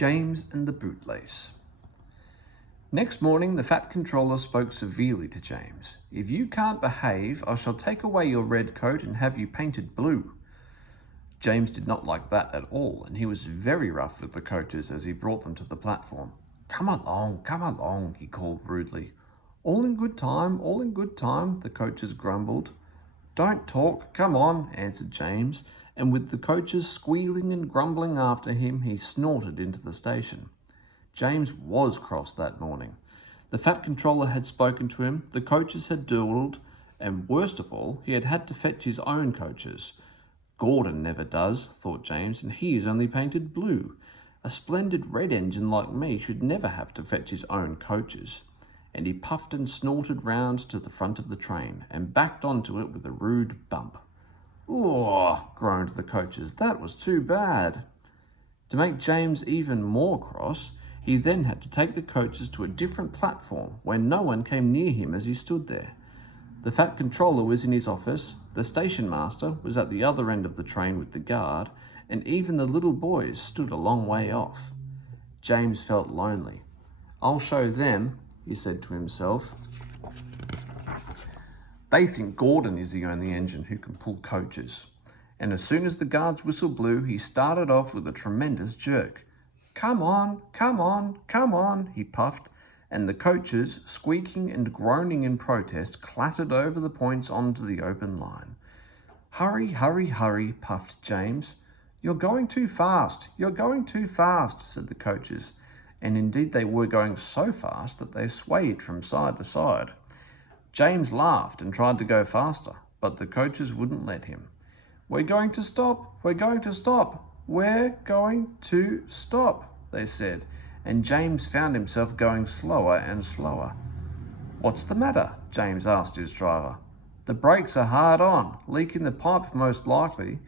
James and the Bootlace. Next morning, the Fat Controller spoke severely to James. "If you can't behave, I shall take away your red coat and have you painted blue." James did not like that at all, and he was very rough with the coaches as he brought them to the platform. Come along, he called rudely. All in good time, the coaches grumbled. Don't talk, come on, answered James, and with the coaches squealing and grumbling after him, he snorted into the station. James was cross that morning. The Fat Controller had spoken to him, the coaches had dawdled, and worst of all, he had had to fetch his own coaches. Gordon never does, thought James, and he is only painted blue. A splendid red engine like me should never have to fetch his own coaches. And he puffed and snorted round to the front of the train and backed onto it with a rude bump. "Ooh," groaned the coaches, "that was too bad." To make James even more cross, he then had to take the coaches to a different platform where no one came near him as he stood there. The Fat Controller was in his office, the station master was at the other end of the train with the guard, and even the little boys stood a long way off. James felt lonely. "I'll show them," he said to himself. "They think Gordon is the only engine who can pull coaches." And as soon as the guard's whistle blew, he started off with a tremendous jerk. Come on, he puffed, and the coaches, squeaking and groaning in protest, clattered over the points onto the open line. Hurry, puffed James. You're going too fast, said the coaches, and indeed they were going so fast that they swayed from side to side. James laughed and tried to go faster, but the coaches wouldn't let him. We're going to stop, they said, and James found himself going slower and slower. "What's the matter?" James asked his driver. "The brakes are hard on, leak in the pipe most likely.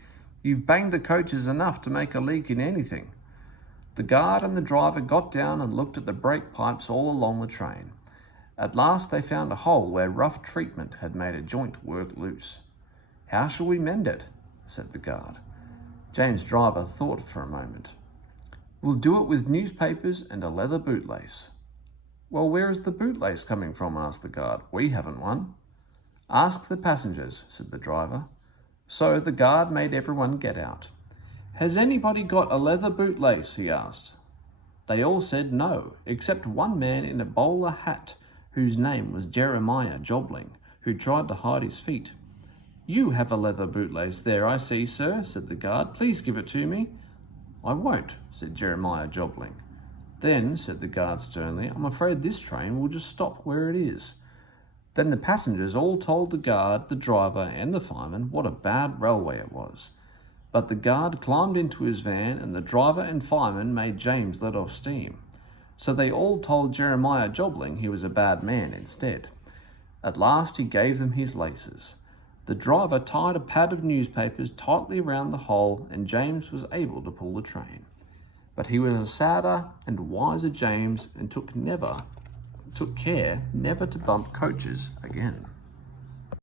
You've banged the coaches enough to make a leak in anything." The guard and the driver got down and looked at the brake pipes all along the train. At last they found a hole where rough treatment had made a joint work loose. "How shall we mend it?" said the guard. James' driver thought for a moment. "We'll do it with newspapers and a leather bootlace." "Well, where is the bootlace coming from?" asked the guard. "We haven't one." "Ask the passengers," said the driver. So the guard made everyone get out. "Has anybody got a leather bootlace?" he asked. They all said no, except one man in a bowler hat, whose name was Jeremiah Jobling, who tried to hide his feet. "You have a leather bootlace there, I see, sir," said the guard. "Please give it to me." "I won't," said Jeremiah Jobling. "Then," said the guard sternly, "I'm afraid this train will just stop where it is." Then the passengers all told the guard, the driver, and the fireman what a bad railway it was. But the guard climbed into his van, and the driver and fireman made James let off steam. So they all told Jeremiah Jobling he was a bad man instead. At last he gave them his laces. The driver tied a pad of newspapers tightly around the hole, and James was able to pull the train. But he was a sadder and wiser James, and took care never to bump coaches again.